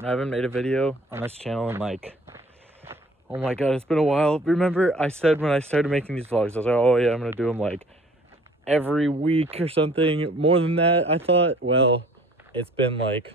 I haven't made a video on this channel in like, oh my god, it's been a while. Remember I said when I started making these vlogs, I was like, oh yeah, I'm gonna do them like every week or something. More than that, I thought. Well, it's been like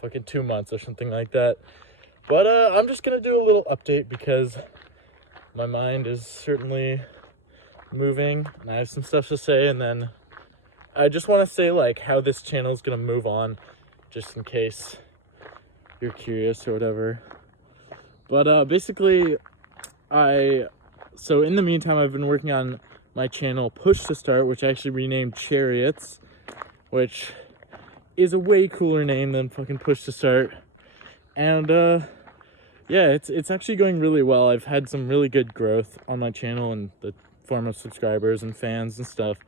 fucking 2 months or something like that. But I'm just gonna do a little update because my mind is certainly moving and I have some stuff to say, and then I just want to say like how this channel is gonna move on, just in case you're curious or whatever. But basically, so in the meantime, I've been working on my channel Push to Start, which I actually renamed Chariots, which is a way cooler name than fucking Push to Start. And yeah, it's actually going really well. I've had some really good growth on my channel in the form of subscribers and fans and stuff.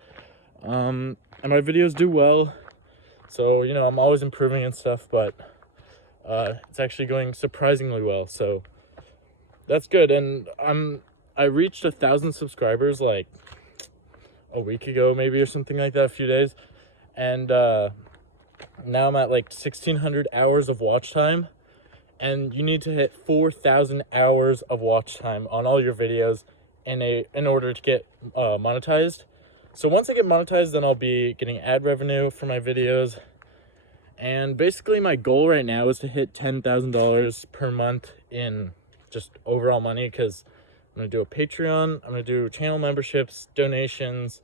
And my videos do well, so you know I'm always improving and stuff, but it's actually going surprisingly well, so that's good. And I reached 1,000 subscribers like a week ago maybe, or something like that, a few days, and now I'm at like 1,600 hours of watch time, and you need to hit 4,000 hours of watch time on all your videos in order to get monetized. So once I get monetized, then I'll be getting ad revenue for my videos. And basically my goal right now is to hit $10,000 per month in just overall money, because I'm going to do a Patreon, I'm going to do channel memberships, donations,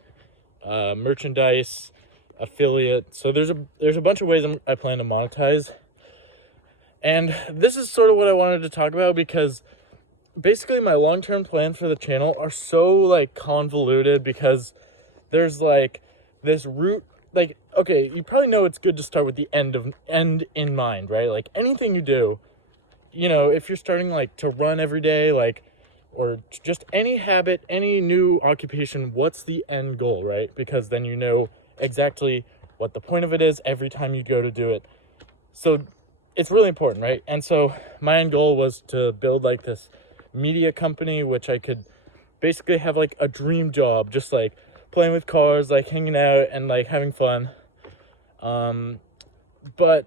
merchandise, affiliate. So there's a bunch of ways I plan to monetize. And this is sort of what I wanted to talk about, because basically my long-term plan for the channel are so like convoluted, because there's like this route, like, okay, you probably know it's good to start with the end in mind, right? Like anything you do, you know, if you're starting like to run every day, like, or just any habit, any new occupation, what's the end goal, right? Because then you know exactly what the point of it is every time you go to do it. So it's really important, right? And so my end goal was to build like this media company, which I could basically have like a dream job, just like playing with cars, like hanging out and like having fun. But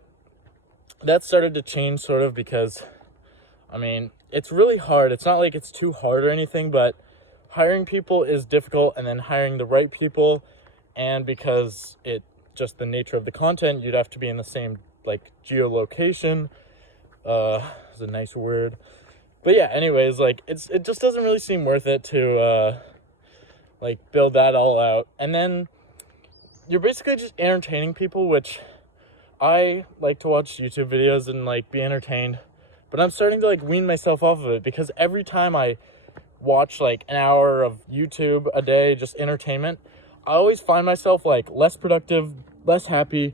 that started to change sort of, because I mean, it's really hard. It's not like it's too hard or anything, but hiring people is difficult, and then hiring the right people, and because it just the nature of the content, you'd have to be in the same like geolocation, is a nice word. But yeah, anyways, like it just doesn't really seem worth it to like build that all out. And then you're basically just entertaining people, which I like to watch YouTube videos and like be entertained, but I'm starting to like wean myself off of it, because every time I watch like an hour of YouTube a day, just entertainment, I always find myself like less productive, less happy.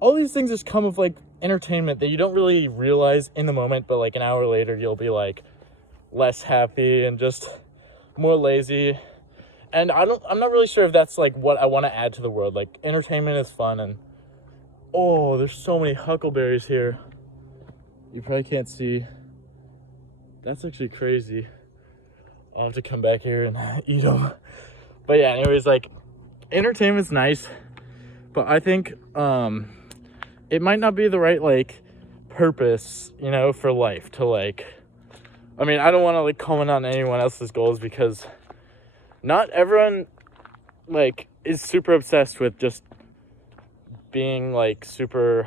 All these things just come of like entertainment that you don't really realize in the moment, but like an hour later you'll be like less happy and just more lazy. And I'm not really sure if that's like what I want to add to the world. Like entertainment is fun, and oh, there's so many huckleberries here. You probably can't see. That's actually crazy. I'll have to come back here and eat them. But yeah, anyways, like entertainment's nice, but I think it might not be the right like purpose, you know, for life to like, I mean, I don't want to like comment on anyone else's goals, because not everyone like is super obsessed with just being like super,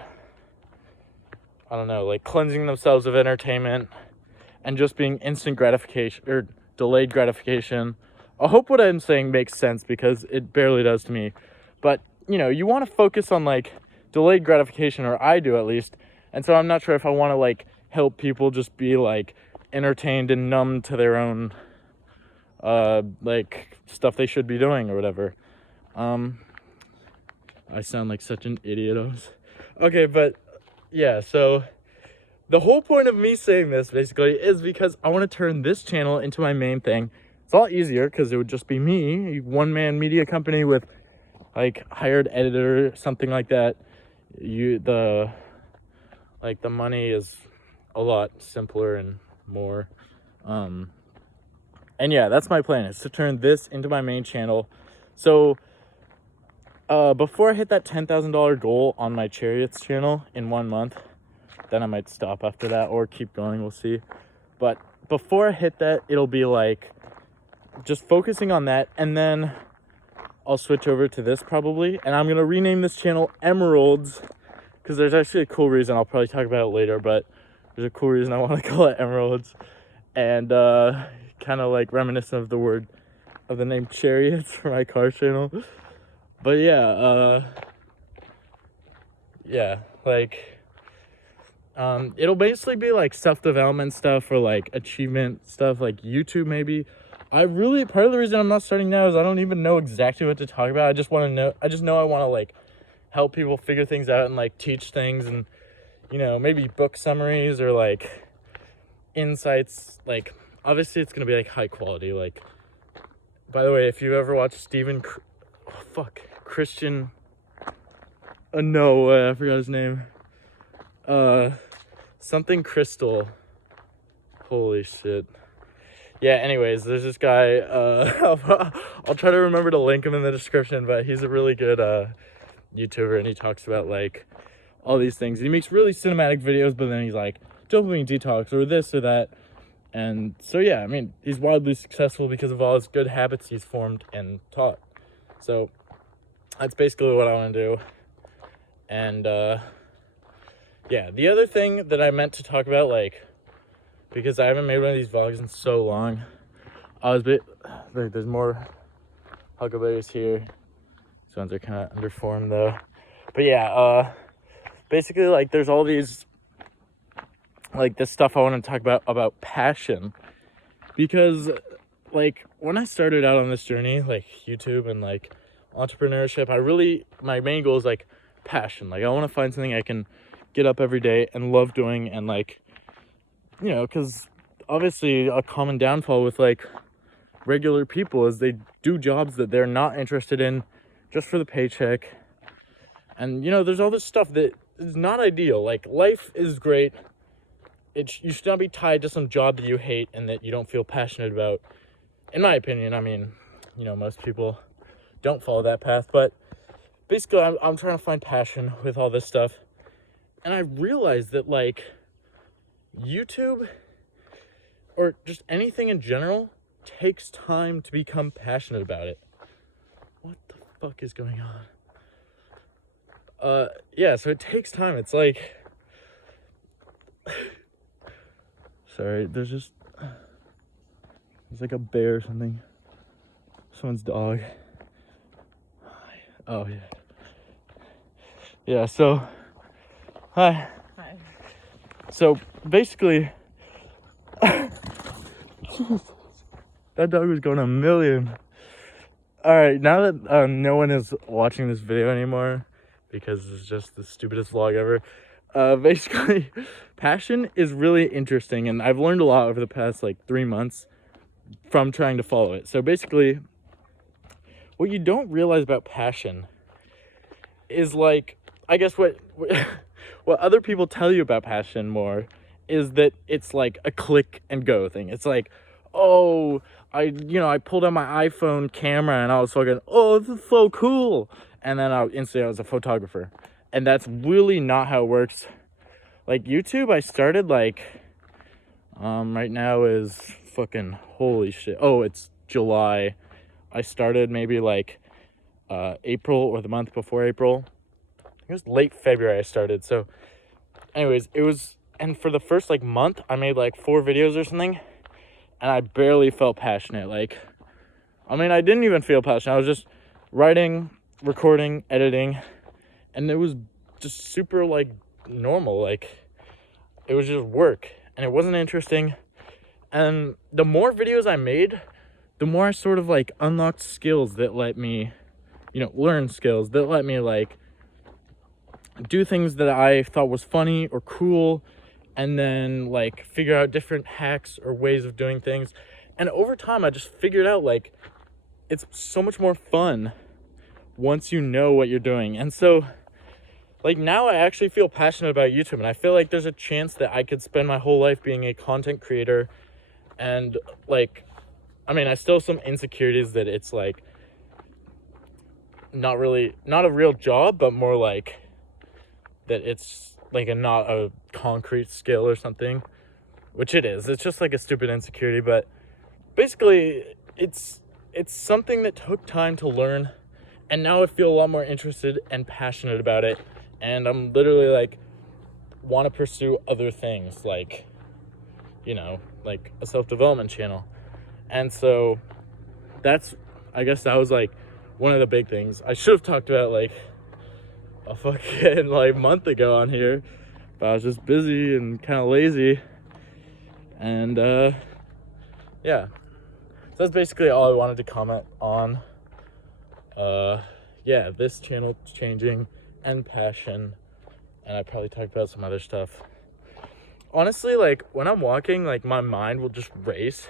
I don't know, like cleansing themselves of entertainment and just being instant gratification or delayed gratification. I hope what I'm saying makes sense, because it barely does to me. But, you know, you want to focus on like delayed gratification, or I do at least. And so I'm not sure if I want to like help people just be like entertained and numb to their own like stuff they should be doing or whatever. I sound like such an idiot. Okay, but yeah, so the whole point of me saying this basically is because I want to turn this channel into my main thing. It's a lot easier because it would just be me, one-man media company with like hired editor, something like that. The money is a lot simpler and more. And yeah, that's my plan, is to turn this into my main channel. So before I hit that $10,000 goal on my Chariots channel in 1 month, then I might stop after that or keep going, we'll see. But before I hit that, it'll be like just focusing on that, and then I'll switch over to this probably, and I'm gonna rename this channel Emeralds, because there's actually a cool reason. I'll probably talk about it later, but there's a cool reason I want to call it Emeralds, and kind of like reminiscent of the name Chariots for my car channel. But yeah, like it'll basically be like self-development stuff or like achievement stuff, like YouTube maybe. Part of the reason I'm not starting now is I don't even know exactly what to talk about. I just know I want to like help people figure things out and like teach things, and you know, maybe book summaries or like insights. Like obviously it's gonna be like high quality. Like, by the way, if you ever watched Christian, I forgot his name, something Crystal, holy shit. Yeah, anyways, there's this guy, I'll try to remember to link him in the description, but he's a really good YouTuber, and he talks about like all these things. He makes really cinematic videos, but then he's like dopamine detox or this or that. And so yeah, I mean, he's wildly successful because of all his good habits he's formed and taught. So that's basically what I want to do. And yeah, the other thing that I meant to talk about, like, because I haven't made one of these vlogs in so long, there's more huckleberries here. These ones are kind of underformed though. But yeah, basically, like, there's all these, like, this stuff I want to talk about passion. Because, like, when I started out on this journey, like YouTube and like entrepreneurship, my main goal is like passion. Like, I want to find something I can get up every day and love doing, and like, you know, because obviously a common downfall with like regular people is they do jobs that they're not interested in just for the paycheck. And you know, there's all this stuff that is not ideal. Like, life is great. You should not be tied to some job that you hate and that you don't feel passionate about. In my opinion, I mean, you know, most people don't follow that path, but basically I'm trying to find passion with all this stuff. And I realized that like YouTube or just anything in general takes time to become passionate about it. What the fuck is going on? Yeah, so it takes time. It's like, sorry, there's like a bear or something. Someone's dog. Oh yeah. Yeah, so hi. So basically, that dog was going a million. All right, now that no one is watching this video anymore because it's just the stupidest vlog ever, basically, passion is really interesting, and I've learned a lot over the past like 3 months from trying to follow it. So basically, what you don't realize about passion is, like, I guess what other people tell you about passion more is that it's like a click and go thing. It's like, oh, I pulled out my iPhone camera and I was fucking, oh, this is so cool. And then I was a photographer. And that's really not how it works. Like, YouTube, I started like, right now is fucking, holy shit. Oh, it's July. I started maybe like April or the month before April. It was late February I started. So anyways, and for the first like month, I made like 4 videos or something, and I barely felt passionate. Like, I mean, I didn't even feel passionate. I was just writing, recording, editing, and it was just super like normal. Like, it was just work, and it wasn't interesting. And the more videos I made, the more I sort of like unlocked skills that let me, learn skills that let me like do things that I thought was funny or cool, and then like figure out different hacks or ways of doing things. And over time, I just figured out like it's so much more fun once you know what you're doing. And so like now I actually feel passionate about YouTube, and I feel like there's a chance that I could spend my whole life being a content creator. And like, I mean, I still have some insecurities that it's like not a real job, but more like that it's like not a concrete skill or something, which it is. It's just like a stupid insecurity, but basically it's something that took time to learn, and now I feel a lot more interested and passionate about it, and I'm literally like want to pursue other things, like, you know, like a self-development channel. And so I guess that was like one of the big things I should have talked about like a fucking like month ago on here, but I was just busy and kind of lazy. And yeah, so that's basically all I wanted to comment on. Yeah, this channel changing and passion, and I probably talked about some other stuff. Honestly, like when I'm walking, like my mind will just race,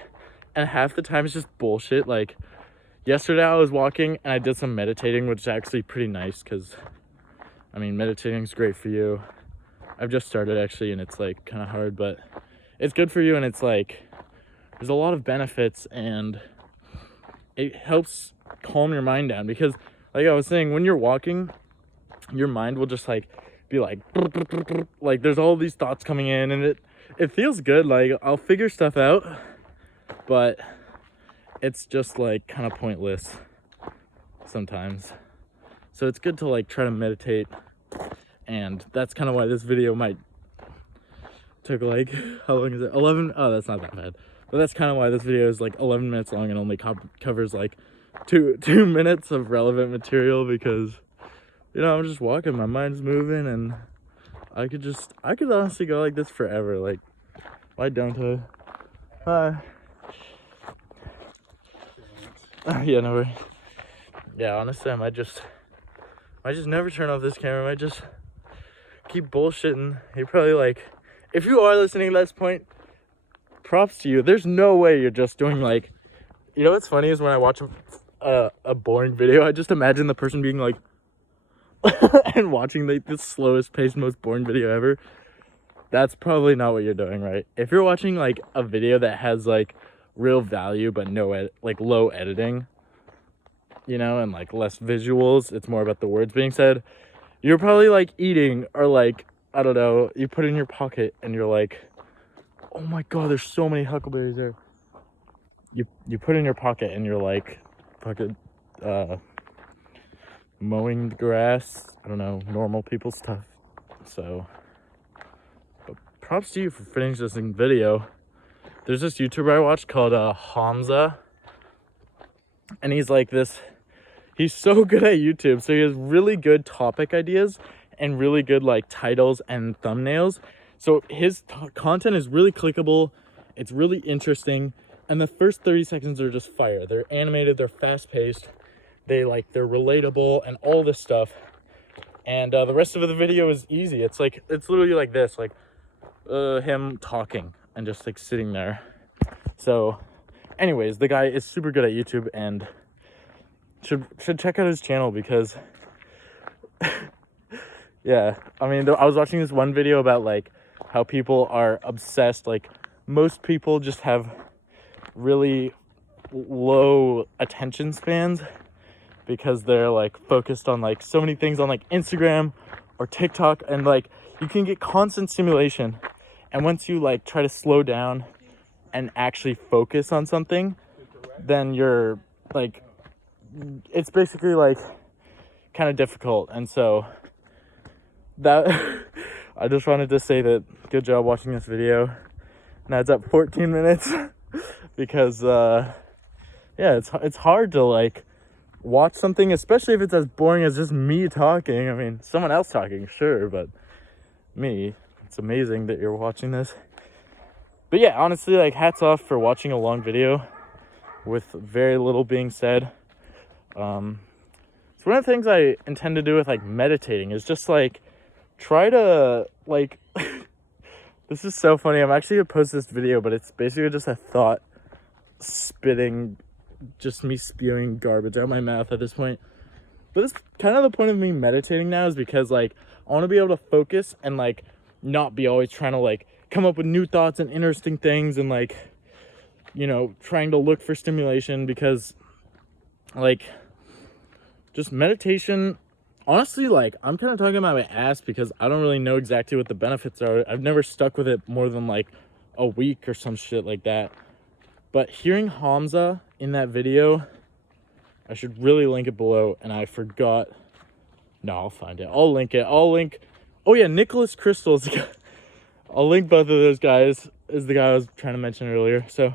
and half the time it's just bullshit. Like yesterday I was walking and I did some meditating, which is actually pretty nice, because I mean, meditating is great for you. I've just started actually, and it's like kind of hard, but it's good for you, and it's like there's a lot of benefits, and it helps calm your mind down, because like I was saying, when you're walking, your mind will just like be like there's all these thoughts coming in, and it feels good. Like I'll figure stuff out, but it's just like kind of pointless sometimes. So it's good to like try to meditate, and that's kind of why this video might took like, how long is it? 11? Oh, that's not that bad. But that's kind of why this video is like 11 minutes long and only covers like two minutes of relevant material, because, you know, I'm just walking, my mind's moving, and I could honestly go like this forever. Like, why don't I? Hi. Yeah, no worries. Yeah, honestly, I might just never turn off this camera. I might just keep bullshitting. You're probably like, if you are listening to this point, props to you. There's no way you're just doing like, you know what's funny is when I watch a boring video, I just imagine the person being like and watching like the slowest paced, most boring video ever. That's probably not what you're doing, right? If you're watching like a video that has like real value but no like low editing, you know, and like less visuals, it's more about the words being said, you're probably like eating, or like, I don't know, you put it in your pocket and you're like, oh my god, there's so many huckleberries there. You put it in your pocket and you're like fucking mowing the grass. I don't know, normal people stuff. So, but props to you for finishing this video. There's this YouTuber I watched called Hamza, and he's like this, he's so good at YouTube. So he has really good topic ideas and really good like titles and thumbnails. So his content is really clickable, it's really interesting, and the first 30 seconds are just fire. They're animated, they're fast-paced, they're relatable and all this stuff. And the rest of the video is easy. It's literally like this, like him talking and just like sitting there. So anyways, the guy is super good at YouTube, and should check out his channel, because yeah, I mean, I was watching this one video about like how people are obsessed, like most people just have really low attention spans, because they're like focused on like so many things on like Instagram or TikTok, and like you can get constant stimulation, and once you like try to slow down and actually focus on something, then you're like, it's basically like kind of difficult. And so that I just wanted to say that good job watching this video. Now it's up 14 minutes because yeah, it's hard to like watch something, especially if it's as boring as just me talking. I mean, someone else talking, sure, but me, it's amazing that you're watching this. But yeah, honestly, like, hats off for watching a long video with very little being said. It's one of the things I intend to do with like meditating is just like try to like this is so funny. I'm actually gonna post this video, but it's basically just a thought spitting, just me spewing garbage out my mouth at this point. But this kind of the point of me meditating now, is because like I want to be able to focus and like not be always trying to like come up with new thoughts and interesting things, and like, you know, trying to look for stimulation, because like just meditation, honestly, like, I'm kind of talking about my ass because I don't really know exactly what the benefits are. I've never stuck with it more than like a week or some shit like that. But hearing Hamza in that video, I should really link it below, and I forgot. No, I'll find it. I'll link it. Oh yeah, Nicholas Crystal is the guy. I'll link both of those guys. Is the guy I was trying to mention earlier. So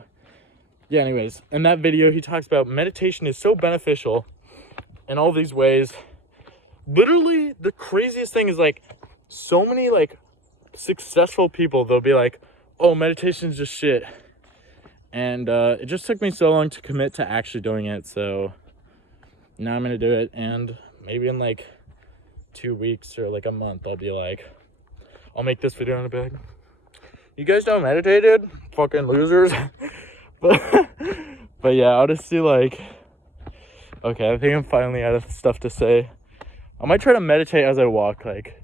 yeah, anyways, in that video he talks about meditation is so beneficial in all these ways. Literally the craziest thing is, like, so many like successful people, they'll be like, oh, meditation's just shit. And it just took me so long to commit to actually doing it. So now I'm gonna do it, and maybe in like 2 weeks or like a month I'll be like, I'll make this video in a bag. You guys don't meditate, dude? Fucking losers. but yeah, honestly, like, okay, I think I'm finally out of stuff to say. I might try to meditate as I walk. Like,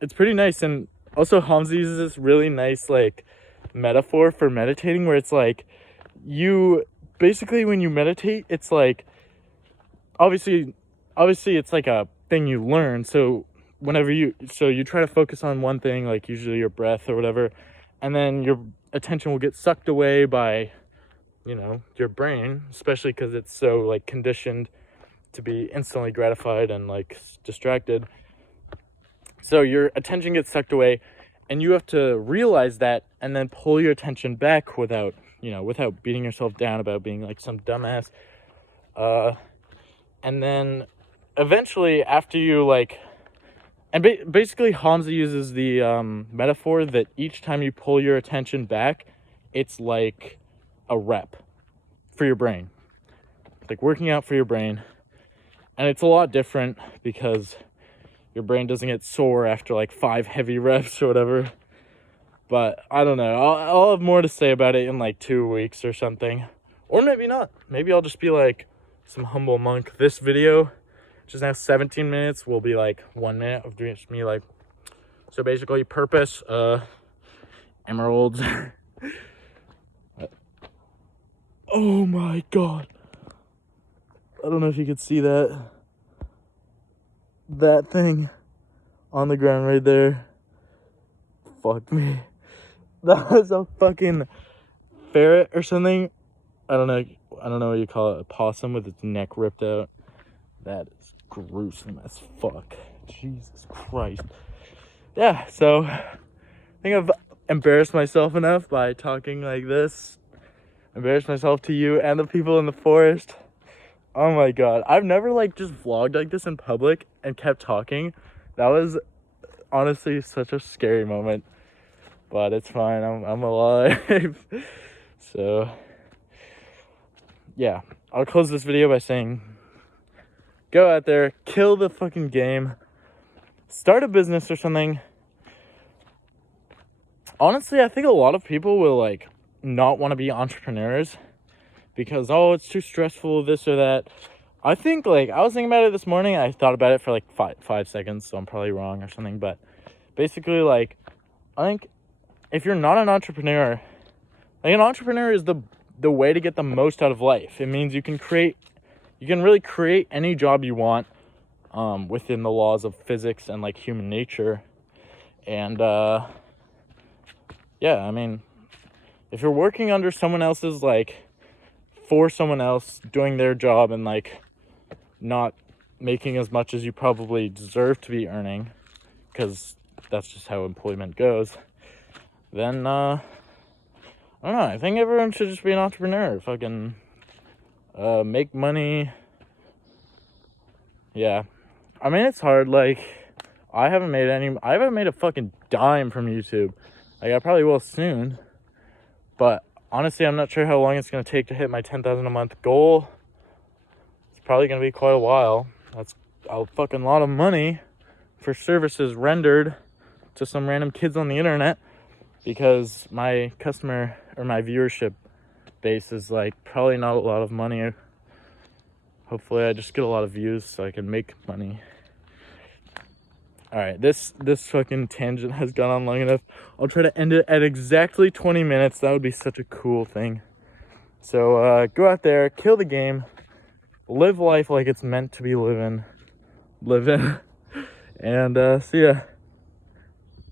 it's pretty nice. And also Hamza uses this really nice like metaphor for meditating, where it's like, you basically, when you meditate, it's like, obviously it's like a thing you learn. So you try to focus on one thing, like usually your breath or whatever, and then your attention will get sucked away by, you know, your brain, especially because it's so like conditioned to be instantly gratified and like distracted. So your attention gets sucked away, and you have to realize that and then pull your attention back without beating yourself down about being like some dumbass. And then eventually, after you like, and basically Hamza uses the metaphor that each time you pull your attention back, it's like a rep for your brain. It's like working out for your brain. And it's a lot different because your brain doesn't get sore after like 5 heavy reps or whatever. But I don't know. I'll have more to say about it in like 2 weeks or something. Or maybe not. Maybe I'll just be like some humble monk. This video, which is now 17 minutes, will be like 1 minute of just me like, so basically purpose, emeralds. Oh my god. I don't know if you could see that thing on the ground right there. Fuck me. That was a fucking ferret or something. I don't know what you call it. A possum with its neck ripped out. That is gruesome as fuck. Jesus Christ. Yeah, so I think I've embarrassed myself enough by talking like this. Embarrassed myself to you and the people in the forest. Oh my god. I've never like just vlogged like this in public and kept talking. That was honestly such a scary moment. But it's fine. I'm alive. So yeah, I'll close this video by saying, go out there, kill the fucking game, start a business or something. Honestly, I think a lot of people will like not want to be entrepreneurs because, oh, it's too stressful, this or that. I think, like, I was thinking about it this morning. I thought about it for like five seconds, so I'm probably wrong or something. But basically, like, I think if you're not an entrepreneur, like, an entrepreneur is the way to get the most out of life. It means you can really create any job you want within the laws of physics and like human nature. And yeah, I mean, if you're working under someone else's, like, for someone else, doing their job and like not making as much as you probably deserve to be earning, because that's just how employment goes, then I don't know, I think everyone should just be an entrepreneur. Fucking make money. Yeah, I mean, it's hard. Like, I haven't made a fucking dime from YouTube. Like, I probably will soon, but honestly, I'm not sure how long it's going to take to hit my 10,000 a month goal. It's probably going to be quite a while. That's a fucking lot of money for services rendered to some random kids on the internet, because my customer or my viewership base is like probably not a lot of money. Hopefully I just get a lot of views so I can make money. All right, this fucking tangent has gone on long enough. I'll try to end it at exactly 20 minutes. That would be such a cool thing. So go out there, kill the game, live life like it's meant to be living, live in. And see ya.